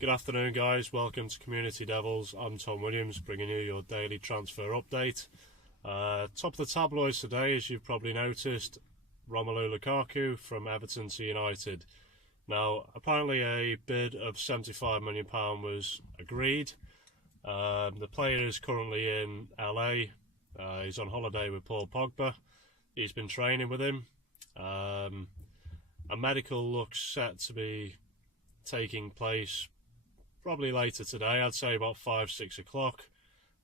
Good afternoon, guys. Welcome to Community Devils. I'm Tom Williams, bringing you your daily transfer update. Top of the tabloids today, as you've probably noticed, Romelu Lukaku from Everton to United. Now, apparently a bid of £75 million was agreed. The player is currently in LA. He's on holiday with Paul Pogba. He's been training with him. A medical looks set to be taking place probably later today. I'd say about 5-6 o'clock.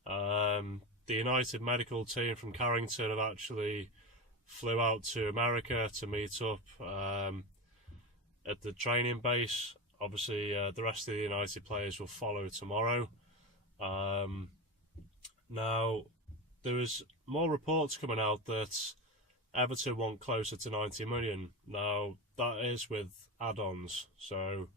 The United medical team from Carrington have actually flew out to America to meet up at the training base. Obviously, the rest of the United players will follow tomorrow. Now, there was more reports coming out that Everton want closer to 90 million. Now, that is with add-ons, so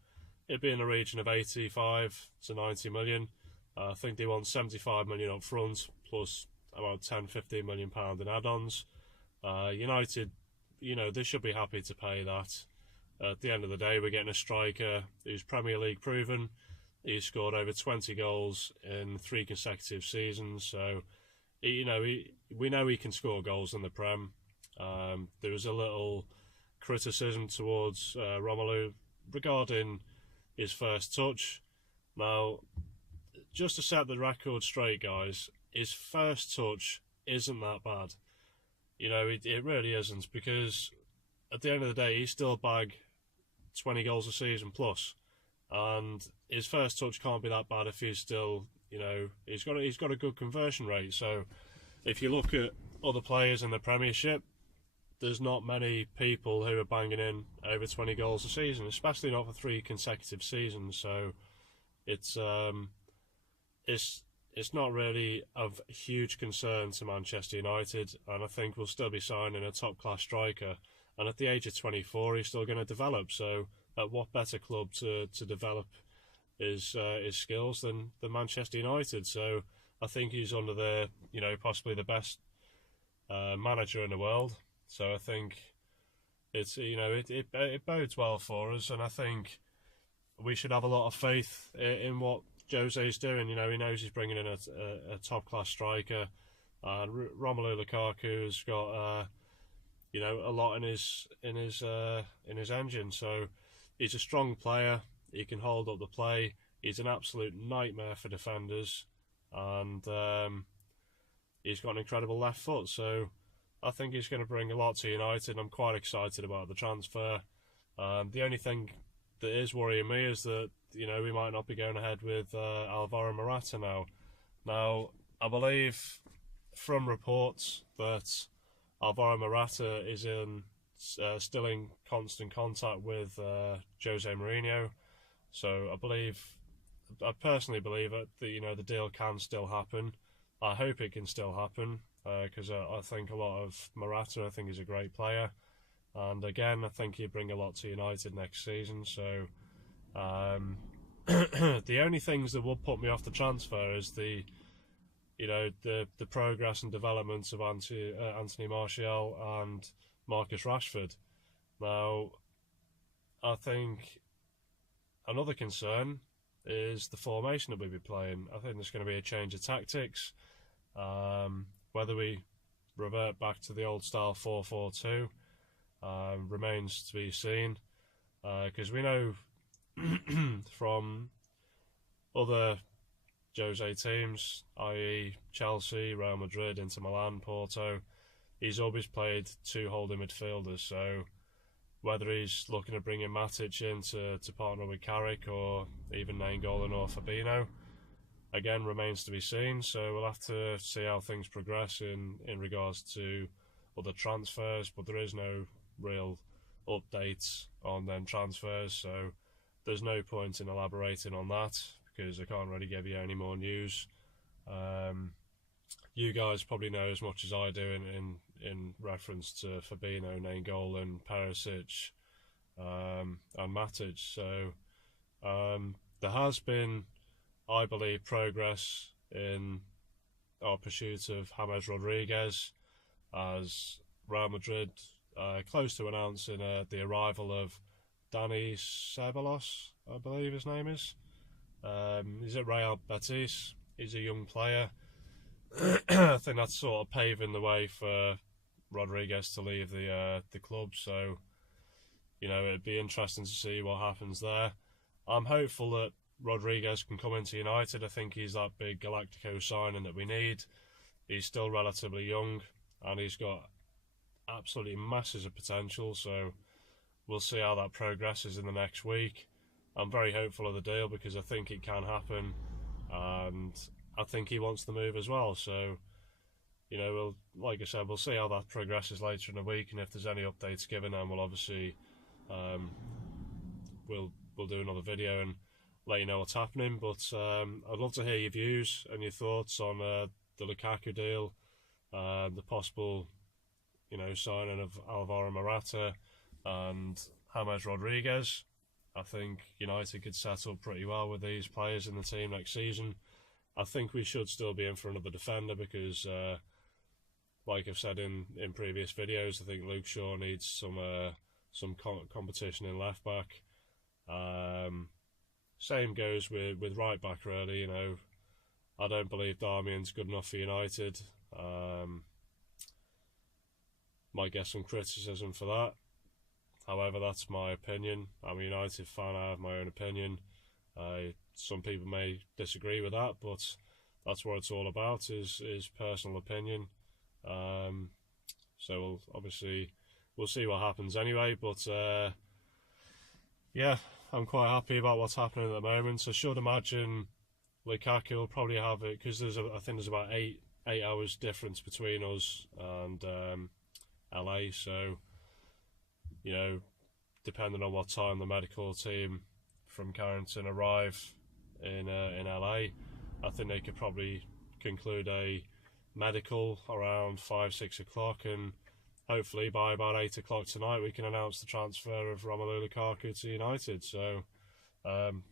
it'd be in the region of 85 to 90 million. I think they want 75 million up front, plus about 10-15 million pound in add-ons. United, they should be happy to pay that. At the end of the day, we're getting a striker who's Premier League proven. He's scored over 20 goals in 3 consecutive seasons, so we know he can score goals in the Prem. There was a little criticism towards Romelu regarding his first touch. Now, just to set the record straight, guys, his first touch isn't that bad. It really isn't, because at the end of the day, he still bag 20 goals a season plus, and his first touch can't be that bad if he's still, he's got a good conversion rate. So if you look at other players in the Premiership, there's not many people who are banging in over 20 goals a season, especially not for 3 consecutive seasons. So it's not really of huge concern to Manchester United, and I think we'll still be signing a top-class striker. And at the age of 24, he's still going to develop. So what better club to develop his skills than Manchester United? So I think he's under the, possibly the best manager in the world. So I think it's it bodes well for us, and I think we should have a lot of faith in what Jose's doing. He knows he's bringing in a top class striker, and Romelu Lukaku has got a lot in his engine. So he's a strong player. He can hold up the play. He's an absolute nightmare for defenders, and he's got an incredible left foot. So I think he's going to bring a lot to United. I'm quite excited about the transfer. The only thing that is worrying me is that, we might not be going ahead with Alvaro Morata now. Now, I believe from reports that Alvaro Morata is still in constant contact with Jose Mourinho. So I personally believe that the deal can still happen. I hope it can still happen, because I think a lot of Morata. I think he's a great player, and again, I think he'd bring a lot to United next season. So the only things that would put me off the transfer is the progress and development of Anthony Martial and Marcus Rashford. Now, I think another concern is the formation that we'll be playing. I think there's going to be a change of tactics. Whether we revert back to the old style 4-4-2 remains to be seen, because we know from other Jose teams, i.e. Chelsea, Real Madrid, Inter Milan, Porto, he's always played 2 holding midfielders. So whether he's looking to bring in Matic in to partner with Carrick, or even Nainggolan or Fabinho, again, remains to be seen. So we'll have to see how things progress in regards to other transfers, but there is no real updates on them transfers, so there's no point in elaborating on that, because I can't really give you any more news. You guys probably know as much as I do in reference to Fabinho, Nainggolan, Perisic, and Matic. So there has been, I believe, progress in our pursuit of James Rodriguez, as Real Madrid close to announcing the arrival of Dani Ceballos, I believe his name is. He's at Real Betis. He's a young player. I think that's sort of paving the way for Rodriguez to leave the club. So, it'd be interesting to see what happens there. I'm hopeful that Rodriguez can come into United. I think he's that big Galactico signing that we need. He's still relatively young, and he's got absolutely masses of potential. So we'll see how that progresses in the next week. I'm very hopeful of the deal because I think it can happen, and I think he wants the move as well. So, like I said, we'll see how that progresses later in the week, and if there's any updates given, then we'll obviously we'll do another video and let you know what's happening. But I'd love to hear your views and your thoughts on the Lukaku deal, the possible signing of Alvaro Morata and James Rodriguez. I think United could set up pretty well with these players in the team next season. I think we should still be in for another defender because, like I've said in previous videos, I think Luke Shaw needs some competition in left back. Same goes with right back, really. I don't believe Darmian's good enough for United. Might get some criticism for that. However, that's my opinion. I'm a United fan, I have my own opinion. Some people may disagree with that, but that's what it's all about, is personal opinion. So we'll see what happens anyway, but yeah, I'm quite happy about what's happening at the moment. I should imagine Lukaku will probably have it, because I think there's about 8 hours difference between us and LA, so depending on what time the medical team from Carrington arrive in LA, I think they could probably conclude a medical around 5-6 o'clock, and hopefully by about 8 o'clock tonight we can announce the transfer of Romelu Lukaku to United. So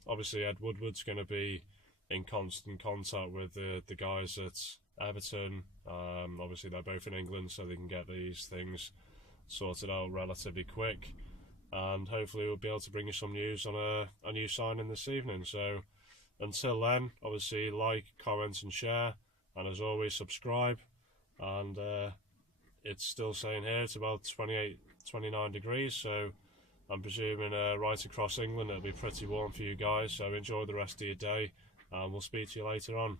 obviously Ed Woodward's going to be in constant contact with the guys at Everton. Obviously they're both in England, so they can get these things sorted out relatively quick, and hopefully we'll be able to bring you some news on a new signing this evening. So until then, obviously like, comment and share, and as always subscribe. And it's still saying here it's about 28-29 degrees, so I'm presuming right across England it'll be pretty warm for you guys. So enjoy the rest of your day, and we'll speak to you later on.